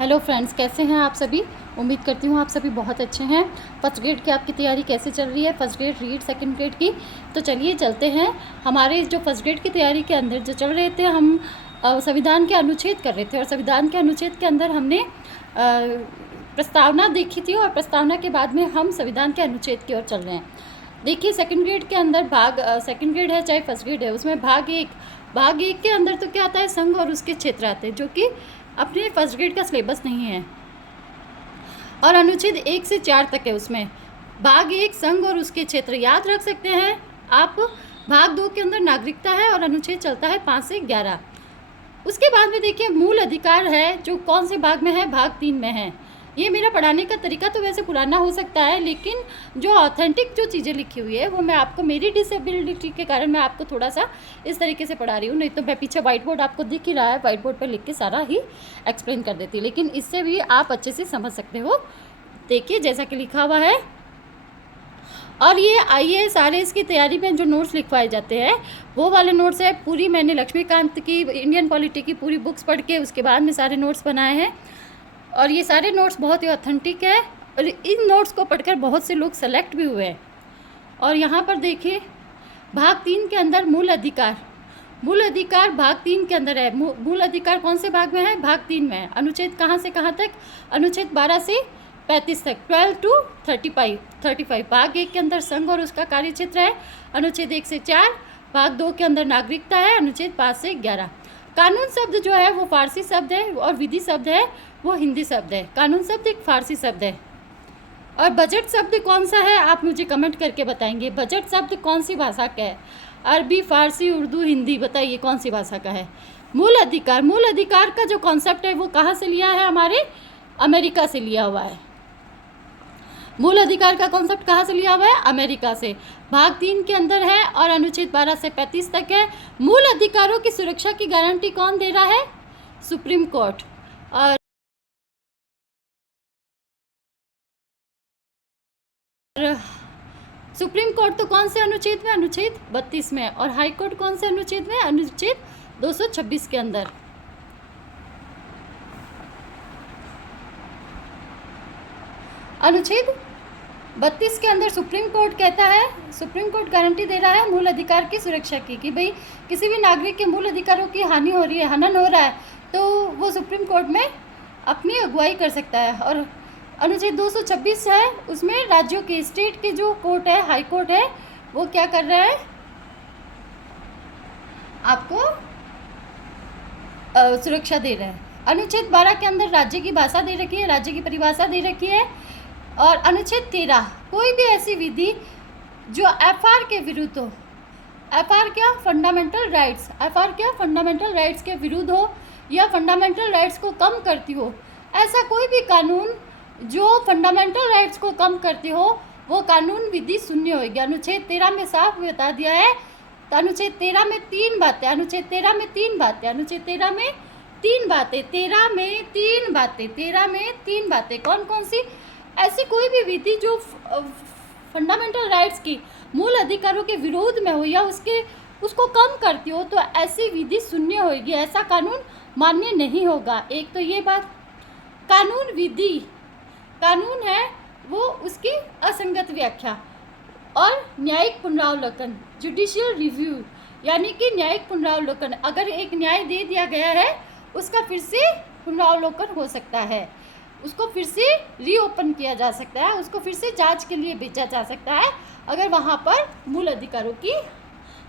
Hello friends, कैसे हैं आप सभी। उम्मीद करती हूँ आप सभी बहुत अच्छे हैं। फर्स्ट ग्रेड की आपकी तैयारी कैसे चल रही है, first grade read second grade की। तो चलिए चलते हैं। हमारे जो फर्स्ट ग्रेड की तैयारी के अंदर जो चल रहे थे, हम संविधान के अनुच्छेद कर रहे थे और संविधान के अनुच्छेद के अंदर हमने प्रस्तावना देखी थी और प्रस्तावना के बाद में हम संविधान के अनुच्छेद की ओर चल रहे हैं। देखिए, सेकंड ग्रेड के अंदर सेकंड ग्रेड है चाहे फर्स्ट ग्रेड है, उसमें भाग एक के अंदर तो क्या आता है, संघ और उसके क्षेत्र आते हैं, जो कि अपने फर्स्ट ग्रेड का सिलेबस नहीं है। और अनुच्छेद 1 से 4 तक है उसमें। भाग 1 संघ और उसके क्षेत्र याद रख सकते हैं आप। भाग 2 के अंदर नागरिकता है और अनुच्छेद चलता है 5 से 11। उसके बाद में देखिए, मूल अधिकार है जो कौन से भाग में है, भाग 3 में है। ये मेरा पढ़ाने का तरीका तो वैसे पुराना हो सकता है, लेकिन जो ऑथेंटिक जो चीज़ें लिखी हुई है वो मैं आपको, मेरी डिसेबिलिटी के कारण मैं आपको थोड़ा सा इस तरीके से पढ़ा रही हूँ। नहीं तो मैं पीछे व्हाइट बोर्ड आपको दिख ही रहा है, व्हाइट बोर्ड पर लिख के सारा ही एक्सप्लेन कर देती, लेकिन इससे भी आप अच्छे से समझ सकते हो। देखिए जैसा कि लिखा हुआ है। और ये IAS RAS की तैयारी में जो नोट्स लिखवाए जाते हैं वो वाले नोट्स है। पूरी मैंने लक्ष्मीकांत की इंडियन पॉलिटी की पूरी बुक्स पढ़ के उसके बाद में सारे नोट्स बनाए हैं, और ये सारे नोट्स बहुत ही ऑथेंटिक है और इन नोट्स को पढ़कर बहुत से लोग सेलेक्ट भी हुए हैं। और यहाँ पर देखिए, भाग 3 के अंदर मूल अधिकार भाग 3 के अंदर है। मूल अधिकार कौन से भाग में है, भाग 3 में है। अनुच्छेद कहाँ से कहाँ तक, अनुच्छेद 12 से 35 तक, 12 to 35। भाग 1 के अंदर संघ और उसका कार्य क्षेत्र है, अनुच्छेद 1 से 4। भाग 2 के अंदर नागरिकता है, अनुच्छेद 5 से 11। कानून शब्द जो है वो फारसी शब्द है और विधि शब्द है वो हिंदी शब्द है। कानून शब्द एक फारसी शब्द है। और बजट शब्द कौन सा है, आप मुझे कमेंट करके बताएंगे। बजट शब्द कौन सी भाषा का है, अरबी, फारसी, उर्दू, हिंदी, बताइए कौन सी भाषा का है। मूल अधिकार का जो कॉन्सेप्ट है वो कहाँ से लिया है, हमारे अमेरिका से लिया हुआ है। मूल अधिकार का कॉन्सेप्ट कहाँ से लिया हुआ है, अमेरिका से। भाग 3 के अंदर है और अनुच्छेद 12 से 35 तक है। मूल अधिकारों की सुरक्षा की गारंटी कौन दे रहा है, सुप्रीम कोर्ट। और सुप्रीम कोर्ट तो कौन से अनुच्छेद में, अनुच्छेद 32 में। और हाई कोर्ट कौन से अनुच्छेद में, अनुच्छेद 226 के अंदर। अनुच्छेद 32 के अंदर सुप्रीम कोर्ट कहता है, सुप्रीम कोर्ट गारंटी दे रहा है मूल अधिकार की सुरक्षा की, कि भाई किसी भी नागरिक के मूल अधिकारों की हानि हो रही है, हनन हो रहा है, तो वो सुप्रीम कोर्ट में अपनी अगुवाई कर सकता है। और अनुच्छेद 226 है, उसमें राज्यों के, स्टेट के जो कोर्ट है, हाई कोर्ट है, वो क्या कर रहा है, आपको सुरक्षा दे रहा है। अनुच्छेद 12 के अंदर राज्य की भाषा दे रखी है, राज्य की परिभाषा दे रखी है। और अनुच्छेद 13, कोई भी ऐसी विधि जो FR के विरुद्ध हो, FR क्या, फंडामेंटल राइट्स, FR क्या, फंडामेंटल राइट्स के विरुद्ध हो या फंडामेंटल राइट्स को कम करती हो, ऐसा कोई भी कानून जो फंडामेंटल राइट्स को कम करती हो, वो कानून विधि शून्य होगी। अनुच्छेद 13 में साफ बता दिया है। तो अनुच्छेद 13 में 3 बातें, अनुच्छेद 13 में 3 बातें, अनुच्छेद 13 में 3 बातें, 13 में 3 बातें, 13 में 3 बातें कौन कौन सी, ऐसी कोई भी विधि जो फंडामेंटल राइट्स की, मूल अधिकारों के विरोध में हो या उसको कम करती हो, तो ऐसी विधि शून्य होगी, ऐसा कानून मान्य नहीं होगा। एक तो ये बात। कानून विधि, कानून है वो उसकी असंगत व्याख्या और न्यायिक पुनरावलोकन, जुडिशियल रिव्यू, यानी कि न्यायिक पुनरावलोकन। अगर एक न्याय दे दिया गया है, उसका फिर से पुनरावलोकन हो सकता है, उसको फिर से रीओपन किया जा सकता है, उसको फिर से जांच के लिए भेजा जा सकता है, अगर वहाँ पर मूल अधिकारों की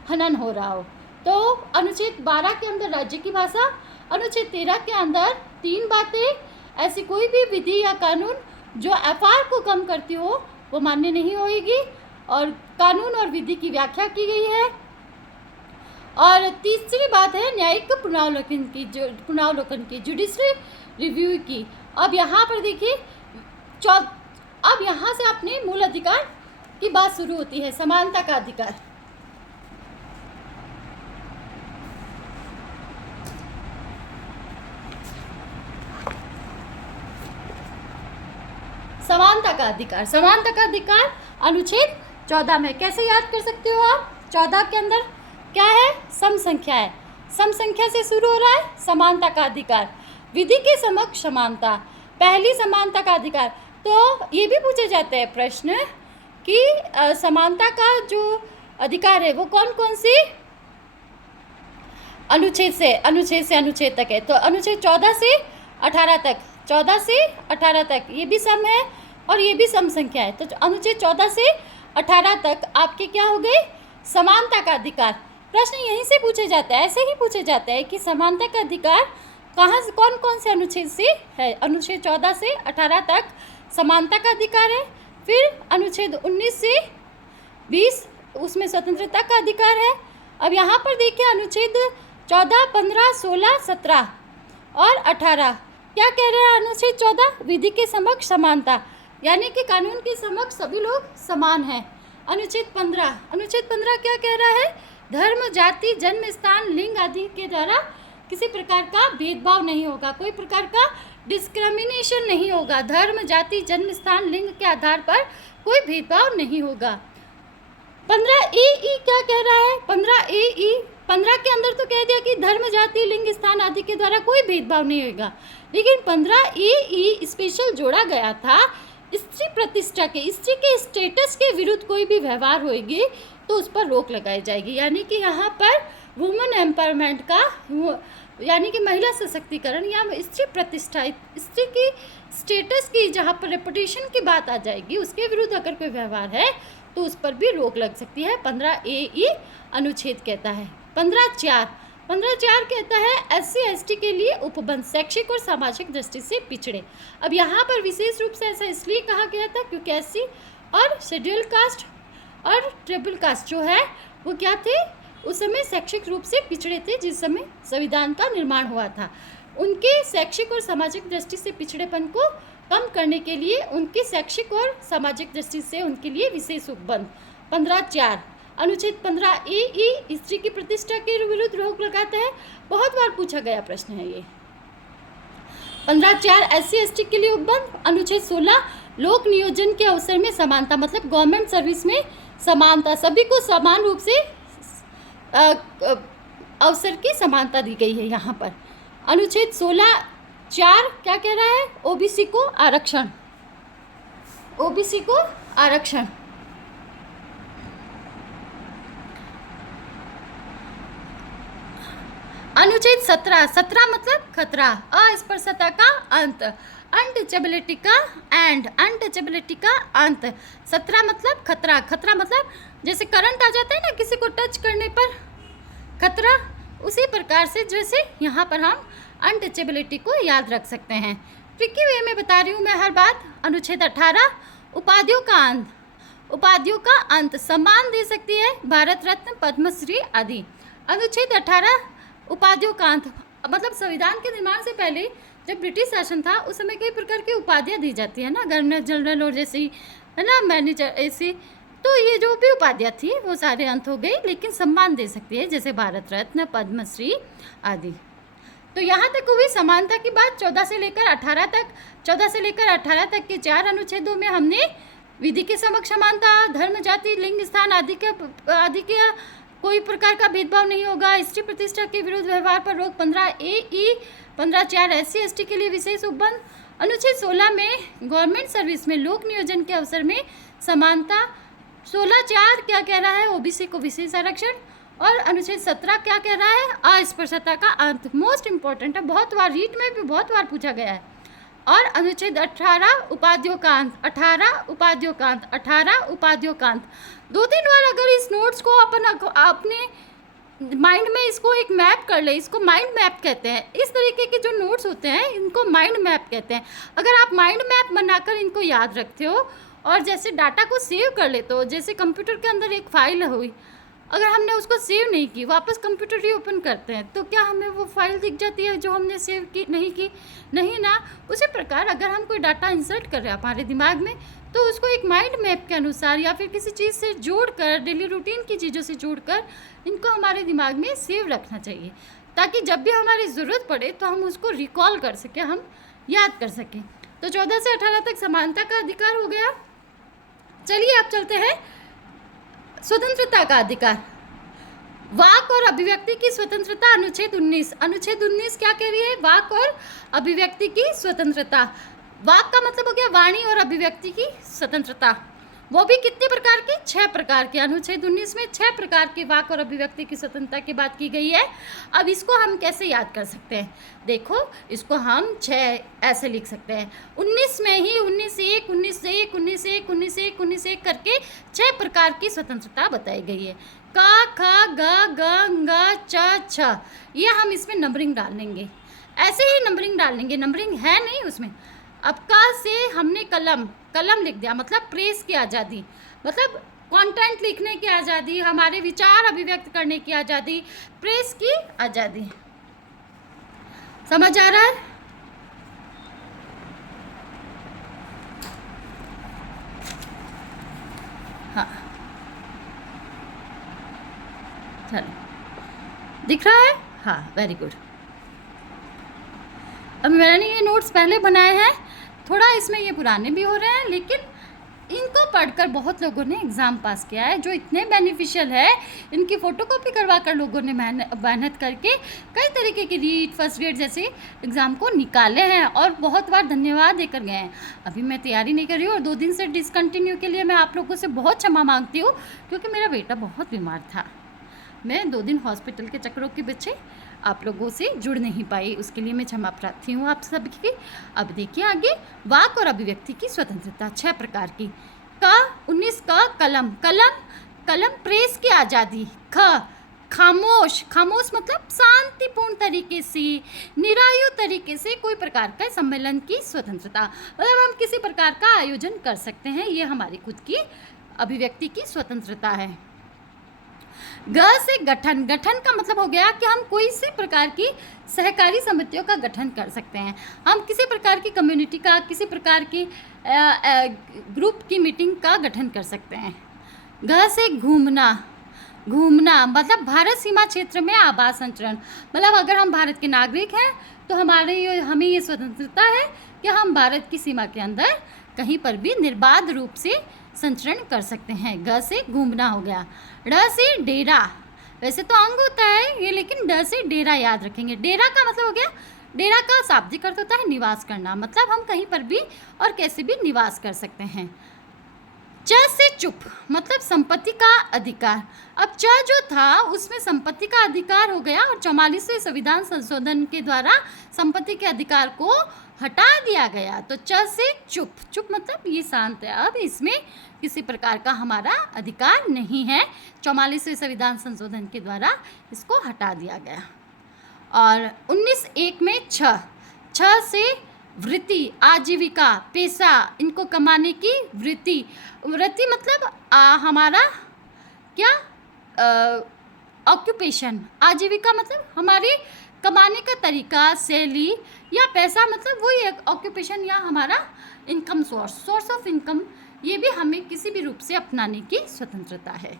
हनन हो रहा हो। तो अनुच्छेद 12 के अंदर राज्य की भाषा, अनुच्छेद 13 के अंदर 3 बातें, ऐसी कोई भी विधि या कानून जो FR को कम करती हो वो मान्य नहीं होगी। और कानून और विधि की व्याख्या की गई है। और तीसरी बात है न्यायिक पुनरावलोकन की, जुडिशरी रिव्यू की। अब यहाँ पर देखिए, अब यहाँ से अपने मूल अधिकार की बात शुरू होती है, समानता का अधिकार। समानता का अधिकार अनुच्छेद 14 में। कैसे याद कर सकते हो आप, 14 के अंदर क्या है, सम संख्या है, सम संख्या से शुरू हो रहा है समानता का अधिकार। विधि के समक्ष समानता, पहली समानता का अधिकार। तो ये भी पूछे जाते हैं प्रश्न कि समानता का जो अधिकार है वो कौन कौन सी अनुच्छेद से अनुच्छेद तक है। तो अनुच्छेद 14 से 18 तक, 14 से 18 तक ये भी सम है और ये भी सम संख्या है। तो अनुच्छेद 14 से 18 तक आपके क्या हो गए, समानता का अधिकार। प्रश्न यहीं से पूछे जाते हैं, ऐसे ही पूछे जाते हैं कि समानता का अधिकार कहाँ से, कौन कौन से अनुच्छेद से है। अनुच्छेद 14 से 18 तक समानता का अधिकार है। फिर अनुच्छेद 19 से 20 उसमें स्वतंत्रता का अधिकार है। अब यहाँ पर देखिए अनुच्छेद 14, 15, 16, 17 और 18 क्या कह रहे हैं। अनुच्छेद 14 विधि के समक्ष समानता, यानी कि कानून के समक्ष सभी लोग समान हैं। अनुच्छेद 15 क्या कह रहा है, धर्म, जाति, जन्म स्थान, लिंग आदि के द्वारा किसी प्रकार का भेदभाव नहीं होगा, कोई प्रकार का डिस्क्रिमिनेशन नहीं होगा। धर्म, जाति, जन्म स्थान, लिंग के आधार पर कोई भेदभाव नहीं होगा। 15 क्या कह रहा है, 15 के अंदर तो कह दिया कि धर्म, जाति, लिंग, स्थान आदि के द्वारा कोई भेदभाव नहीं होगा, लेकिन 15 स्पेशल जोड़ा गया था स्त्री प्रतिष्ठा के, स्त्री के स्टेटस के विरुद्ध कोई भी व्यवहार होगी तो उस पर रोक लगाई जाएगी। यानी कि यहाँ पर वुमेन एम्पावरमेंट का, यानी कि महिला सशक्तिकरण या स्त्री प्रतिष्ठा, स्त्री की स्टेटस की जहाँ पर रेपुटेशन की बात आ जाएगी, उसके विरुद्ध अगर कोई व्यवहार है तो उस पर भी रोक लग सकती है। 15 अनुच्छेद कहता है। 15 कहता है SC ST के लिए उपबंध, शैक्षिक और सामाजिक दृष्टि से पिछड़े। अब यहाँ पर विशेष रूप से ऐसा इसलिए कहा गया था क्योंकि SC और शेड्यूल कास्ट और ट्रिपल कास्ट जो है वो क्या थे, उस समय शैक्षिक रूप से पिछड़े थे जिस समय संविधान का निर्माण हुआ था। उनके शैक्षिक और सामाजिक दृष्टि से पिछड़ेपन को कम करने के लिए उनकी शैक्षिक और सामाजिक दृष्टि से उनके लिए विशेष उपबंध। 15(4) अनुच्छेद 15 स्त्री की प्रतिष्ठा के विरुद्ध रोक लगाता है। बहुत बार पूछा गया प्रश्न है ये। 15(4) SC ST के लिए उपबंध। अनुच्छेद 16 लोक नियोजन के अवसर में समानता, मतलब गवर्नमेंट सर्विस में समानता, सभी को समान रूप से अवसर की समानता दी गई है यहाँ पर। अनुच्छेद 16(4) क्या कह रहा है, OBC को आरक्षण, OBC को आरक्षण। अनुच्छेद 17 मतलब खतरा, अस्पृश्यता का अंत, अनटचेबिलिटी का एंड, अनटचेबिलिटी का अंत। 17 मतलब खतरा, खतरा मतलब जैसे करंट आ जाता है ना किसी को टच करने पर खतरा, उसी प्रकार से जैसे यहाँ पर हम अनटचेबिलिटी को याद रख सकते हैं। ट्रिकी वे में बता रही हूँ मैं हर बात। अनुच्छेद 18 उपाधियों का अंत, उपाधियों का अंत, सम्मान दे सकती है भारत रत्न, पद्मश्री आदि। अनुच्छेद 18 उपाधियों का अंत मतलब संविधान के निर्माण से पहले जब ब्रिटिश शासन था उस समय कई प्रकार की उपाधियाँ दी जाती है ना, गवर्नर जनरल और जैसी है ना, मैनेजर ऐसी, तो ये जो भी उपाधियाँ थी वो सारे अंत हो गई, लेकिन सम्मान दे सकती है जैसे भारत रत्न, पद्मश्री आदि। तो यहाँ तक हुई समानता की बात। 14 से लेकर 18 तक, 14 से लेकर 18 तक के 4 अनुच्छेदों में हमने विधि के समक्ष समानता, धर्म, जाति, लिंग, स्थान आदि के कोई प्रकार का भेदभाव नहीं होगा, स्त्री प्रतिष्ठा के विरुद्ध व्यवहार पर रोक, 15 15(4) SC ST के लिए विशेष उपबंध। अनुच्छेद 16 में गवर्नमेंट सर्विस में लोक नियोजन के अवसर में समानता। 16(4) क्या कह रहा है, OBC को विशेष आरक्षण। और अनुच्छेद 17 क्या कह रहा है, अस्पृश्यता का अंत। मोस्ट इंपॉर्टेंट है, बहुत बार रीट में भी बहुत बार पूछा गया है। और अनुच्छेद 18 उपाधियों का अंत, 18 उपाधियों का अंत, 18 उपाधियों का अंत। 2-3 बार अगर इस नोट्स को अपने माइंड में इसको एक मैप कर ले, इसको माइंड मैप कहते हैं। इस तरीके के जो नोट्स होते हैं इनको माइंड मैप कहते हैं। अगर आप माइंड मैप बनाकर इनको याद रखते हो और जैसे डाटा को सेव कर लेते हो, जैसे कंप्यूटर के अंदर एक फाइल हुई, अगर हमने उसको सेव नहीं की, वापस कंप्यूटर रीओपन करते हैं तो क्या हमें वो फाइल दिख जाती है जो हमने सेव की नहीं ना। उसी प्रकार अगर हम कोई डाटा इंसर्ट कर रहे हैं हमारे दिमाग में तो उसको एक माइंड मैप के अनुसार या फिर किसी चीज़ से जोड़कर, डेली रूटीन की चीज़ों से जोड़कर इनको हमारे दिमाग में सेव रखना चाहिए, ताकि जब भी हमारी ज़रूरत पड़े तो हम उसको रिकॉल कर सकें, हम याद कर सकें। तो 14 से 18 तक समानता का अधिकार हो गया। चलिए अब चलते हैं स्वतंत्रता का अधिकार। वाक और अभिव्यक्ति की स्वतंत्रता, अनुच्छेद 19। अनुच्छेद 19 क्या कह रही है? वाक और अभिव्यक्ति की स्वतंत्रता। वाक का मतलब हो गया वाणी और अभिव्यक्ति की स्वतंत्रता, वो भी कितने प्रकार की? 6 प्रकार के। अनुच्छेद 19 में 6 प्रकार के वाक और अभिव्यक्ति की स्वतंत्रता की बात की गई है। अब इसको हम कैसे याद कर सकते हैं? देखो, इसको हम 6 ऐसे लिख सकते हैं। 19 में ही 19(1), 19(1), 19(1), 19(1), 19(1) करके 6 प्रकार की स्वतंत्रता बताई गई है। का, ख, ग, ग, च, छ, ये हम इसमें नंबरिंग डाल लेंगे, ऐसे ही नंबरिंग डाल लेंगे, नंबरिंग है नहीं उसमें। अब का से हमने कलम लिख दिया, मतलब प्रेस की आज़ादी, मतलब कंटेंट लिखने की आज़ादी, हमारे विचार अभिव्यक्त करने की आज़ादी, प्रेस की आज़ादी। समझ आ रहा है? हाँ, चलो, दिख रहा है? हाँ, वेरी गुड। अब मैंने ये नोट्स पहले बनाए हैं, थोड़ा इसमें ये पुराने भी हो रहे हैं, लेकिन इनको पढ़कर बहुत लोगों ने एग्ज़ाम पास किया है, जो इतने बेनिफिशियल है। इनकी फ़ोटोकॉपी करवा कर लोगों ने मेहनत करके कई तरीके की रीट, फर्स्ट ग्रेड जैसे एग्ज़ाम को निकाले हैं और बहुत बार धन्यवाद देकर गए हैं। अभी मैं तैयारी नहीं कर रही हूँ और 2 दिन से डिसकंटिन्यू के लिए मैं आप लोगों से बहुत क्षमा मांगती हूँ, क्योंकि मेरा बेटा बहुत बीमार था। मैं 2 दिन हॉस्पिटल के चक्करों के पीछे आप लोगों से जुड़ नहीं पाई, उसके लिए मैं क्षमा प्रार्थी हूँ आप सभी की। अब देखिए आगे, वाक और अभिव्यक्ति की स्वतंत्रता 6 प्रकार की। का 19 का कलम प्रेस की आज़ादी। खामोश मतलब शांतिपूर्ण तरीके से, निरायु तरीके से कोई प्रकार का सम्मेलन की स्वतंत्रता, मतलब हम किसी प्रकार का आयोजन कर सकते हैं, ये हमारी खुद की अभिव्यक्ति की स्वतंत्रता है। ग से गठन का मतलब हो गया कि हम कोई सी प्रकार की सहकारी समितियों का गठन कर सकते हैं, हम किसी प्रकार की कम्युनिटी का, किसी प्रकार की ग्रुप की मीटिंग का गठन कर सकते हैं। घ से घूमना मतलब भारत सीमा क्षेत्र में आवास संचरण, मतलब अगर हम भारत के नागरिक हैं तो हमें ये स्वतंत्रता है कि हम भारत की सीमा के अंदर कहीं पर भी निर्बाध रूप से संचरण कर सकते हैं। ग से घूमना हो गया। ड से डेरा, वैसे तो अंग होता है ये, लेकिन ड से डेरा याद रखेंगे। डेरा का मतलब हो गया, डेरा का शाब्दिक अर्थ होता है निवास करना, मतलब हम कहीं पर भी और कैसे भी निवास कर सकते हैं। च से चुप मतलब संपत्ति का अधिकार। अब च जो था उसमें संपत्ति का अधिकार हो गया और 44वें संविधान संशोधन के द्वारा संपत्ति के अधिकार को हटा दिया गया। तो च से चुप मतलब ये शांत है, अब इसमें किसी प्रकार का हमारा अधिकार नहीं है, 44वें संविधान संशोधन के द्वारा इसको हटा दिया गया। और 19(1) में छ से वृत्ति, आजीविका, पेशा, इनको कमाने की वृत्ति मतलब हमारा क्या ऑक्यूपेशन, आजीविका मतलब हमारी कमाने का तरीका, शैली, या पैसा मतलब वही एक ऑक्यूपेशन या हमारा इनकम सोर्स ऑफ इनकम, ये भी हमें किसी भी रूप से अपनाने की स्वतंत्रता है।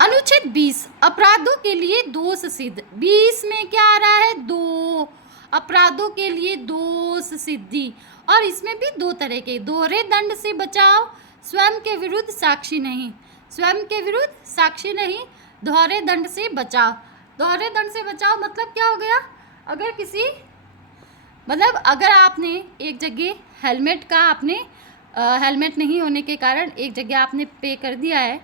अनुच्छेद 20 अपराधों के लिए दोष सिद्ध। 20 में क्या आ रहा है? 2 अपराधों के लिए दोष सिद्धि, और इसमें भी 2 तरह के, दोहरे दंड से बचाव, स्वयं के विरुद्ध साक्षी नहीं, दोहरे दंड से बचाव। दोहरे दंड से बचाव मतलब क्या हो गया? अगर आपने एक जगह हेलमेट नहीं होने के कारण एक जगह आपने पे कर दिया है,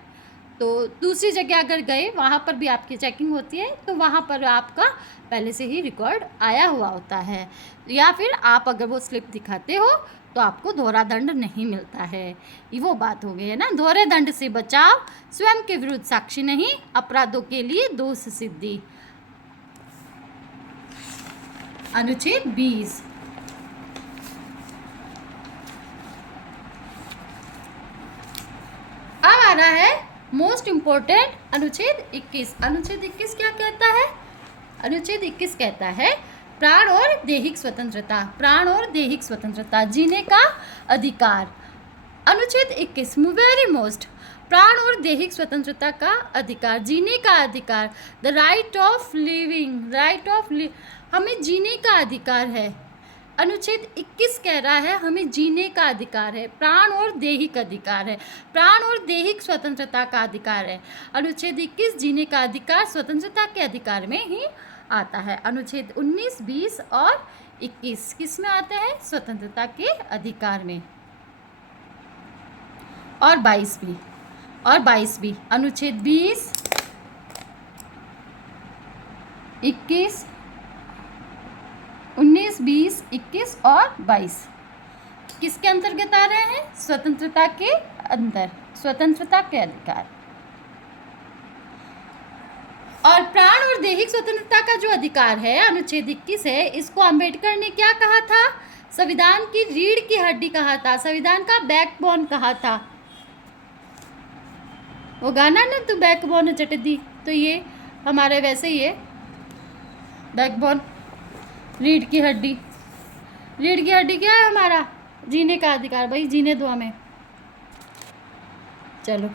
तो दूसरी जगह अगर गए वहाँ पर भी आपकी चेकिंग होती है, तो वहाँ पर आपका पहले से ही रिकॉर्ड आया हुआ होता है, या फिर आप अगर वो स्लिप दिखाते हो तो आपको दोहरा दंड नहीं मिलता है। ये वो बात हो गई है ना, दोहरे दंड से बचाव, स्वयं के विरुद्ध साक्षी नहीं, अपराधों के लिए दोष सिद्धि। अनुच्छेद 20 अब आ रहा है मोस्ट इम्पोर्टेंट अनुच्छेद 21। अनुच्छेद 21 क्या कहता है? अनुच्छेद 21 कहता है प्राण और दैहिक स्वतंत्रता, जीने का अधिकार। अनुच्छेद 21 वेरी मोस्ट, प्राण और दैहिक स्वतंत्रता का अधिकार, जीने का अधिकार, द राइट ऑफ लिविंग, हमें जीने का अधिकार है। अनुच्छेद 21 कह रहा है हमें जीने का अधिकार है, प्राण और दैहिक अधिकार है, प्राण और दैहिक स्वतंत्रता का अधिकार है। अनुच्छेद 21 जीने का अधिकार स्वतंत्रता के अधिकार में ही आता है। अनुच्छेद 19, 20 और 21 किस में आते हैं? स्वतंत्रता के अधिकार में। और 22 भी अनुच्छेद 20, 21, 19, 20, 21 और 22 किसके अंतर्गत आ रहे हैं? स्वतंत्रता के अंदर, स्वतंत्रता के अधिकार। और प्राण और दैहिक स्वतंत्रता का जो अधिकार है अनुच्छेद 21 है, इसको अंबेडकर ने क्या कहा था? संविधान की रीढ़ की हड्डी कहा था, संविधान का बैकबोन कहा था। वो गाना ना, तो बैकबोन चट दी, तो ये हमारे वैसे ही है, बैकबोन, रीढ़ की हड्डी। रीढ़ की हड्डी क्या है? हमारा जीने का अधिकार। भाई जीने दो हमें। चलो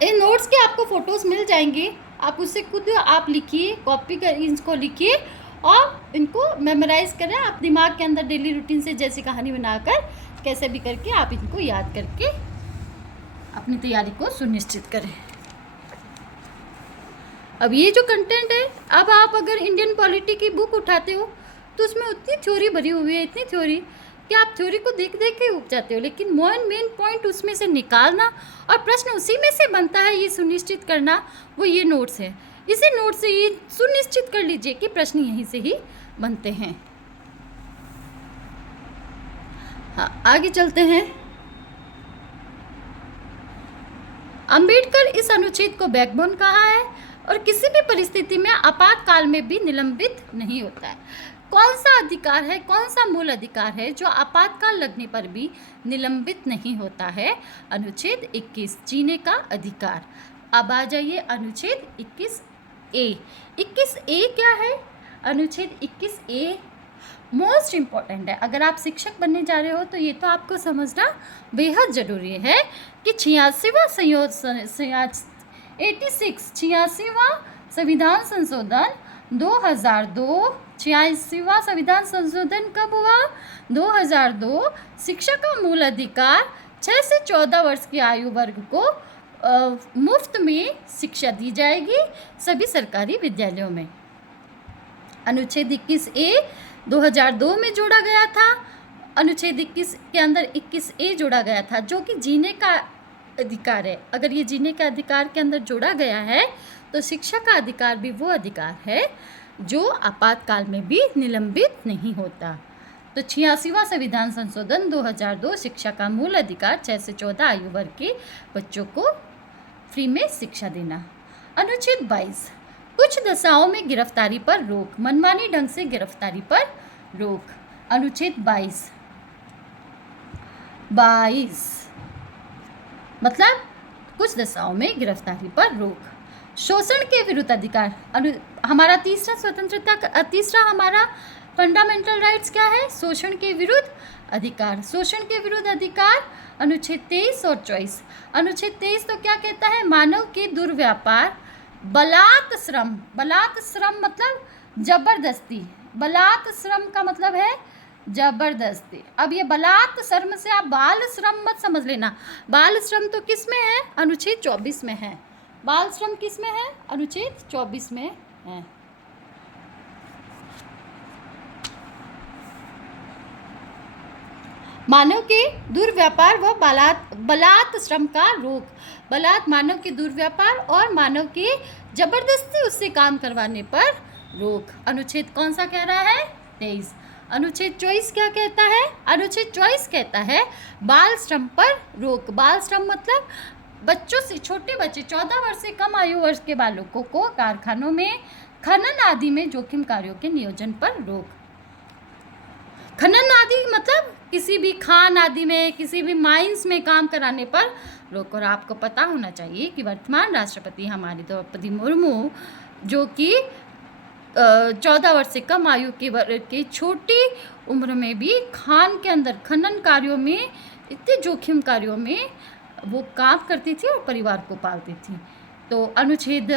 इन नोट्स के आपको फोटोज़ मिल जाएंगी, आप उससे खुद आप लिखिए, कॉपी कर इसको लिखिए और इनको मेमोराइज करें। आप दिमाग के अंदर डेली रूटीन से जैसी कहानी बनाकर कैसे भी करके आप इनको याद करके अपनी तैयारी को सुनिश्चित करें। अब ये जो कंटेंट है, अब आप अगर इंडियन पॉलिटी की बुक उठाते हो तो उसमें उतनी थ्योरी भरी हुई है, इतनी थ्योरी कि आप थ्योरी को देख देख के उग जाते हो, लेकिन मेन पॉइंट उसमें से निकालना और प्रश्न उसी में से बनता है, ये सुनिश्चित करना, वो ये नोट्स है। इसी नोट से ये सुनिश्चित कर लीजिए कि प्रश्न यहीं से ही बनते हैं। हाँ, आगे चलते हैं। अंबेडकर इस अनुच्छेद को बैकबोन कहा है और किसी भी परिस्थिति में आपातकाल में भी निलंबित नहीं होता है। कौन सा अधिकार है, कौन सा मूल अधिकार है जो आपातकाल लगने पर भी निलंबित नहीं होता है? अनुच्छेद 21 जीने का अधिकार। अब आ जाइए अनुच्छेद 21A। 21A क्या है? अनुच्छेद 21A मोस्ट इम्पॉर्टेंट है। अगर आप शिक्षक बनने जा रहे हो तो ये तो आपको समझना बेहद ज़रूरी है कि 86वां 86वां संविधान संशोधन 2002, 86वां संविधान संशोधन कब हुआ? 2002। शिक्षा का मूल अधिकार 6 से 14 वर्ष की आयु वर्ग को मुफ्त में शिक्षा दी जाएगी सभी सरकारी विद्यालयों में। अनुच्छेद 21A 2002 में जोड़ा गया था। अनुच्छेद 21 के अंदर 21A जोड़ा गया था जो कि जीने का अधिकार है। अगर ये जीने के अधिकार के अंदर जोड़ा गया है तो शिक्षा का अधिकार भी वो अधिकार है जो आपातकाल में भी निलंबित नहीं होता। तो 86वां संविधान संशोधन 2002 शिक्षा का मूल अधिकार 6 से 14 आयु वर्ग के बच्चों को फ्री में शिक्षा देना। अनुच्छेद 22 कुछ दशाओं में गिरफ्तारी पर रोक, मनमानी ढंग से गिरफ्तारी पर रोक। अनुच्छेद 22 मतलब कुछ दशाओं में गिरफ्तारी पर रोक। शोषण के विरुद्ध अधिकार, हमारा तीसरा हमारा फंडामेंटल राइट्स क्या है? शोषण के विरुद्ध अधिकार। शोषण के विरुद्ध अधिकार अनुच्छेद 23 और 24। अनुच्छेद 23 तो क्या कहता है? मानव के दुर्व्यापार, बलात् श्रम मतलब जबरदस्ती, बलात् श्रम का मतलब है जबरदस्ती। अब ये बलात् श्रम से आप बाल श्रम मत समझ लेना। बाल श्रम तो किस में है? अनुच्छेद 24 में है। बाल श्रम किस में है? अनुच्छेद 24 में है। मानव के दुर्व्यापार व बलात् श्रम का रोक। बलात् मानव के दुर्व्यापार और मानव के जबरदस्ती उससे काम करवाने पर रोक। अनुच्छेद कौन सा कह रहा है? 23। अनुच्छेद 24 क्या कहता है? अनुच्छेद 24 कहता है बाल श्रम पर रोक। बाल श्रम मतलब बच्चों से, छोटे बच्चे 14 वर्ष से कम आयु वर्ष के बालकों को कारखानों में खनन आदि में जोखिम कार्यों के नियोजन पर रोक। खनन आदि मतलब किसी भी खान आदि में, किसी भी माइंस में काम कराने पर रोक। और आपको पता होना चाहिए कि वर्तमान राष्ट्रपति हमारी द्रौपदी मुर्मू जो कि 14 वर्ष से कम आयु की छोटी उम्र में भी खान के अंदर खनन कार्यों में, इतने जोखिम कार्यों में वो काम करती थी और परिवार को पालती थी। तो अनुच्छेद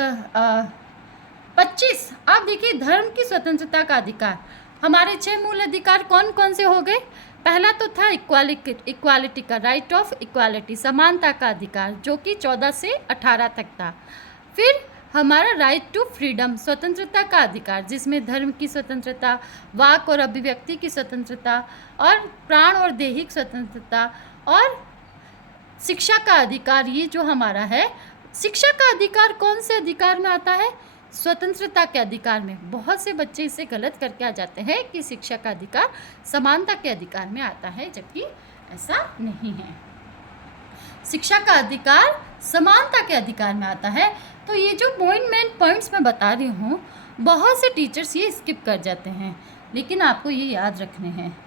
25, आप देखिए धर्म की स्वतंत्रता का अधिकार। हमारे 6 मूल अधिकार कौन कौन से हो गए? पहला तो था इक्वालिटी का, राइट ऑफ इक्वालिटी, समानता का अधिकार, जो कि 14 से 18 तक था। फिर हमारा राइट टू फ्रीडम, स्वतंत्रता का अधिकार, जिसमें धर्म की स्वतंत्रता, वाक और अभिव्यक्ति की स्वतंत्रता, और प्राण और दैहिक स्वतंत्रता, और शिक्षा का अधिकार, ये जो हमारा है। शिक्षा का अधिकार कौन से अधिकार में आता है? स्वतंत्रता के अधिकार में। बहुत से बच्चे इसे गलत करके आ जाते हैं कि शिक्षा का अधिकार समानता के अधिकार में आता है, जबकि ऐसा नहीं है। शिक्षा का अधिकार समानता के अधिकार में आता है। तो ये जो मेन पॉइंट्स मैं बता रही हूँ, बहुत से टीचर्स ये स्किप कर जाते हैं, लेकिन आपको ये याद रखने हैं।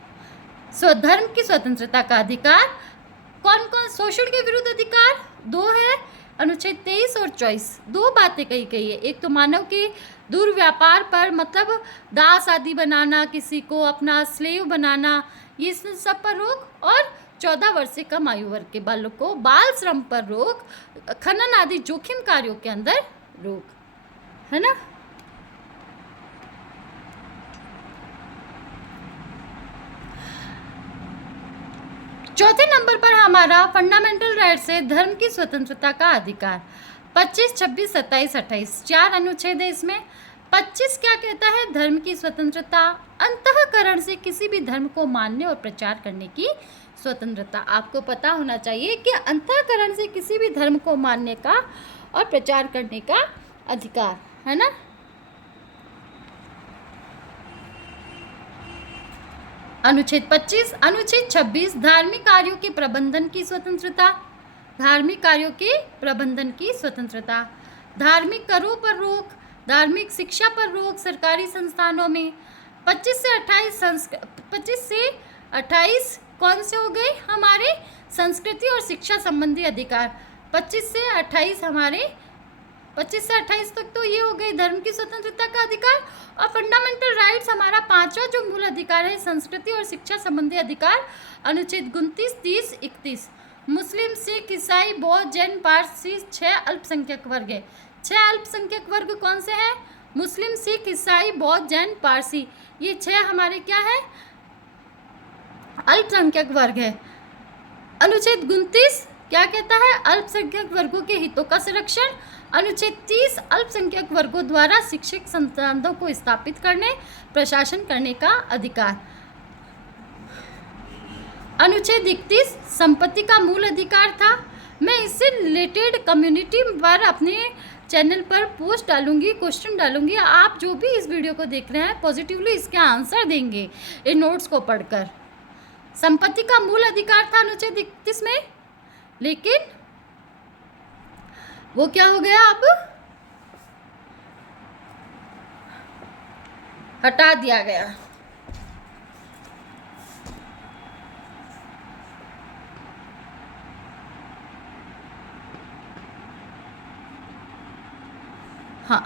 धर्म की स्वतंत्रता का अधिकार कौन कौन? शोषण के विरुद्ध अधिकार 2 है, अनुच्छेद 23 और 24। 2 बातें कही गई है। एक तो मानव के दुर्व्यापार पर, मतलब दास आदि बनाना, किसी को अपना स्लेव बनाना, ये सब पर रोक, और 14 वर्ष से कम आयु वर्ग के बालकों को बाल श्रम पर रोक, खनन आदि जोखिम कार्यों के अंदर रोक, है ना। चौथे नंबर पर हमारा फंडामेंटल राइट्स है धर्म की स्वतंत्रता का अधिकार। 25, 26, 27, 28 4 अनुच्छेद है इसमें। 25 क्या कहता है? धर्म की स्वतंत्रता, अंतःकरण से किसी भी धर्म को मानने और प्रचार करने की स्वतंत्रता। आपको पता होना चाहिए कि अंतःकरण से किसी भी धर्म को मानने का और प्रचार करने का अधिकार, है ना। अनुच्छेद 25। अनुच्छेद 26, धार्मिक कार्यों के प्रबंधन की स्वतंत्रता। धार्मिक कार्यों के प्रबंधन की स्वतंत्रता, धार्मिक करों पर रोक, धार्मिक शिक्षा पर रोक सरकारी संस्थानों में। 25 से 28 कौन से हो गए? हमारे संस्कृति और शिक्षा संबंधी अधिकार। 25 से 28 हमारे 25 से 28 तक तो ये हो गई धर्म की स्वतंत्रता का अधिकार। और फंडामेंटल राइट्स हमारा 5वां जो मूल अधिकार है, संस्कृति और शिक्षा संबंधी अधिकार, अनुच्छेद 29, 30, 31। मुस्लिम, सिख, ईसाई, बौद्ध, जैन, पारसी 6 अल्पसंख्यक वर्ग है। 6 अल्पसंख्यक वर्ग कौन से हैं? मुस्लिम, सिख, ईसाई, बौद्ध, जैन, पारसी, ये 6 हमारे क्या है? अल्पसंख्यक वर्ग है। अनुच्छेद 29 क्या कहता है? अल्पसंख्यक वर्गों के हितों का संरक्षण। अनुच्छेद 30, अल्पसंख्यक वर्गों द्वारा शिक्षक संस्थानों को स्थापित करने, प्रशासन करने का अधिकार। अनुच्छेद 31, संपत्ति का मूल अधिकार था। मैं इससे रिलेटेड कम्युनिटी पर अपने चैनल पर पोस्ट डालूंगी, क्वेश्चन डालूंगी। आप जो भी इस वीडियो को देख रहे हैं पॉजिटिवली इसके आंसर देंगे इन नोट्स को पढ़कर। संपत्ति का मूल अधिकार था अनुच्छेद 31 में, लेकिन वो क्या हो गया? अब हटा दिया गया। हाँ,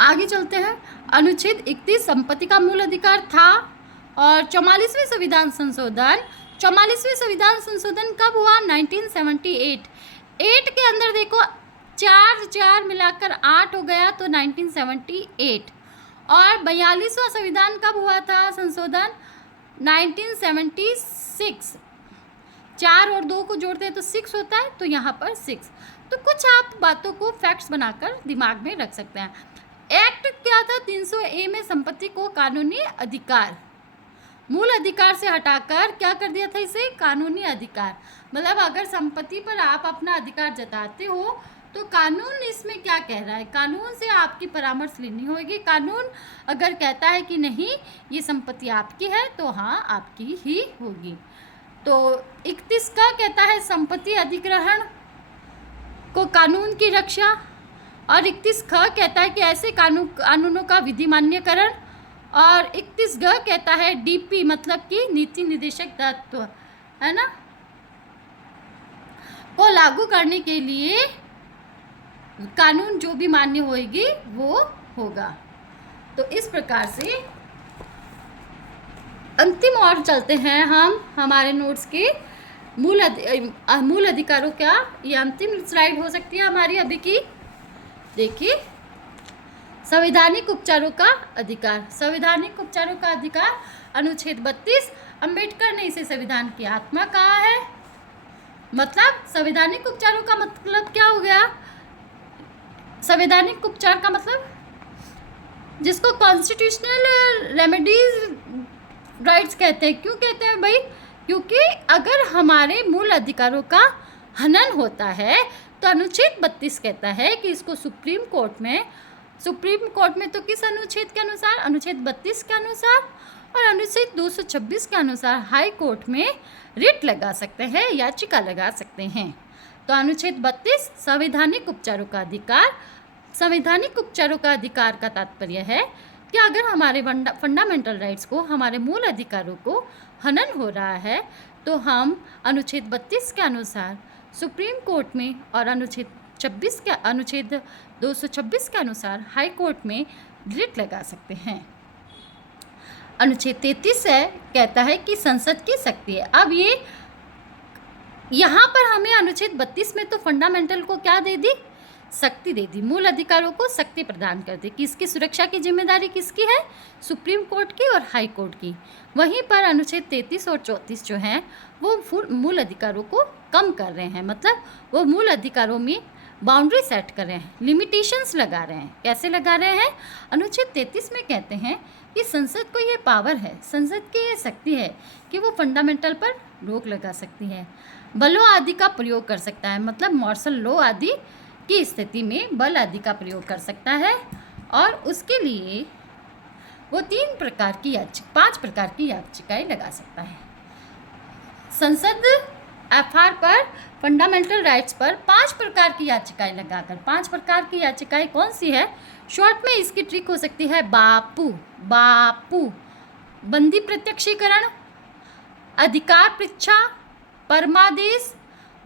आगे चलते हैं। अनुच्छेद 31 संपत्ति का मूल अधिकार था। और 44वें संविधान संशोधन, 44वें संविधान संशोधन कब हुआ? 1978। 8 के अंदर देखो 4 मिलाकर 8 हो गया, तो 1978। और 42वां संविधान कब हुआ था संशोधन? 1976। 4 और 2 को जोड़ते हैं तो 6 होता है, तो यहाँ पर 6। तो कुछ आप बातों को फैक्ट्स बनाकर दिमाग में रख सकते हैं। एक्ट क्या था? 300A में संपत्ति को कानूनी अधिकार, मूल अधिकार से हटाकर क्या कर दिया था इसे? कानूनी अधिकार। मतलब अगर संपत्ति पर आप अपना अधिकार जताते हो तो कानून इसमें क्या कह रहा है? कानून से आपकी परामर्श लेनी होगी। कानून अगर कहता है कि नहीं ये संपत्ति आपकी है, तो हाँ आपकी ही होगी। तो 31 का कहता है संपत्ति अधिग्रहण को कानून की रक्षा। और 31 ख कहता है कि ऐसे कानूनों का विधि मान्यकरण। और 31 ग कहता है डीपी, मतलब कि नीति निर्देशक तत्व, है ना, को लागू करने के लिए कानून जो भी मान्य होगी वो होगा। तो इस प्रकार से अंतिम और चलते हैं हम हमारे नोट्स के मूल अधिकारों क्या, ये अंतिम स्लाइड हो सकती है हमारी अभी की। देखिए, संवैधानिक उपचारों का अधिकार। संवैधानिक उपचारों का अधिकार अनुच्छेद 32। अंबेडकर ने इसे संविधान की आत्मा कहा है। मतलब संवैधानिक उपचारों का मतलब क्या हो गया? संवैधानिक उपचार का मतलब जिसको कॉन्स्टिट्यूशनल रेमेडीज राइट्स कहते हैं। क्यों कहते हैं भाई? क्योंकि अगर हमारे मूल अधिकारों का हनन होता है तो अनुच्छेद 32 कहता है कि इसको सुप्रीम कोर्ट में तो किस अनुच्छेद के अनुसार? अनुच्छेद 32 के अनुसार, और अनुच्छेद 226 के अनुसार हाई कोर्ट में रिट लगा सकते हैं, याचिका लगा सकते हैं। तो अनुच्छेद 32 संवैधानिक उपचारों का अधिकार। संवैधानिक उपचारों का अधिकार का तात्पर्य है कि अगर हमारे फंडामेंटल राइट्स को, हमारे मूल अधिकारों को हनन हो रहा है तो हम अनुच्छेद 32 के अनुसार सुप्रीम कोर्ट में और अनुच्छेद 226 के अनुसार हाई कोर्ट में रिट लगा सकते हैं। अनुच्छेद 33 है, कहता है कि संसद की शक्ति है। अब ये यहाँ पर हमें अनुच्छेद 32 में तो फंडामेंटल को क्या दे दी? शक्ति दे दी, मूल अधिकारों को शक्ति प्रदान कर दी कि इसकी सुरक्षा की जिम्मेदारी किसकी है? सुप्रीम कोर्ट की और हाई कोर्ट की। वहीं पर अनुच्छेद 33 और 34 जो हैं वो मूल अधिकारों को कम कर रहे हैं। मतलब वो मूल अधिकारों में बाउंड्री सेट कर रहे हैं, लिमिटेशंस लगा रहे हैं। कैसे लगा रहे हैं? अनुच्छेद 33 में कहते हैं कि संसद को ये पावर है, संसद की ये शक्ति है कि वो फंडामेंटल पर रोक लगा सकती है, बलों आदि का प्रयोग कर सकता है। मतलब मार्शल लॉ आदि की स्थिति में बल आदि का प्रयोग कर सकता है, और उसके लिए वो 5 प्रकार की याचिकाएं लगा सकता है। संसद एफआर पर, फंडामेंटल राइट्स पर 5 प्रकार की याचिकाएं लगाकर, 5 प्रकार की याचिकाएं कौन सी है? शॉर्ट में इसकी ट्रिक हो सकती है बापू, बंदी प्रत्यक्षीकरण, अधिकार पृच्छा, परमादेश,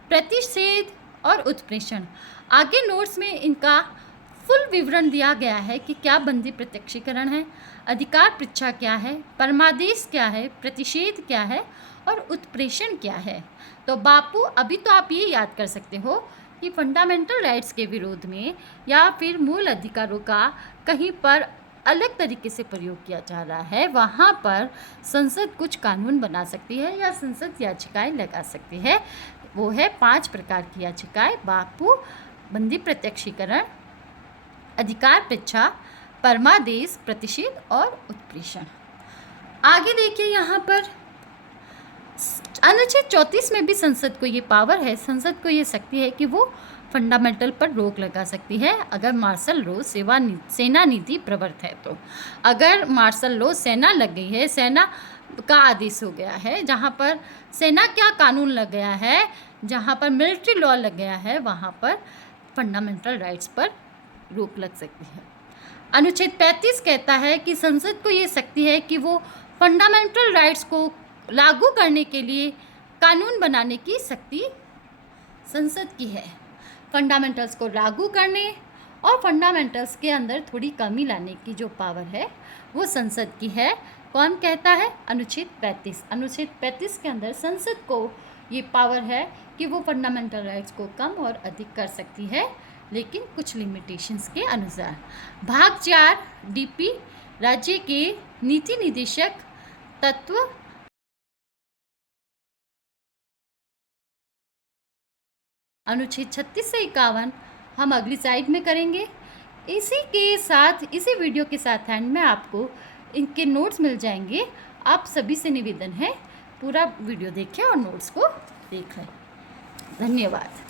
प्रतिषेध और उत्प्रेषण। आगे नोट्स में इनका फुल विवरण दिया गया है कि क्या बंदी प्रत्यक्षीकरण है, अधिकार पृच्छा क्या है, परमादेश क्या है, प्रतिषेध क्या है और उत्प्रेषण क्या है। तो बापू, अभी तो आप ये याद कर सकते हो कि फंडामेंटल राइट्स के विरोध में या फिर मूल अधिकारों का कहीं पर अलग तरीके से प्रयोग किया जा रहा है, वहाँ पर संसद कुछ कानून बना सकती है या संसद याचिकाएं लगा सकती है। वो है 5 प्रकार की याचिकाएं: बापू, बंदी प्रत्यक्षीकरण, अधिकार पृच्छा, परमादेश, प्रतिषेध और उत्प्रेषण। आगे देखिए, यहाँ पर अनुच्छेद 34 में भी संसद को ये पावर है, संसद को ये शक्ति है कि वो फंडामेंटल पर रोक लगा सकती है अगर मार्शल लॉ सेना नीति प्रवर्त है। तो अगर मार्शल लॉ सेना लग गई है, सेना का आदेश हो गया है, जहाँ पर सेना क्या कानून लग गया है, जहाँ पर मिलिट्री लॉ लग गया है, वहाँ पर फंडामेंटल राइट्स पर रोक लग सकती है। अनुच्छेद 35 कहता है कि संसद को ये शक्ति है कि वो फंडामेंटल राइट्स को लागू करने के लिए कानून बनाने की शक्ति संसद की है। फंडामेंटल्स को लागू करने और फंडामेंटल्स के अंदर थोड़ी कमी लाने की जो पावर है वो संसद की है। कौन कहता है? अनुच्छेद 35। अनुच्छेद 35 के अंदर संसद को ये पावर है कि वो फंडामेंटल राइट्स को कम और अधिक कर सकती है, लेकिन कुछ लिमिटेशंस के अनुसार। भाग 4 डीपी राज्य के नीति निदेशक तत्व अनुच्छेद 36 से 51 हम अगली साइड में करेंगे। इसी के साथ, इसी वीडियो के साथ एंड में आपको इनके नोट्स मिल जाएंगे। आप सभी से निवेदन है पूरा वीडियो देखें और नोट्स को देख लें। धन्यवाद।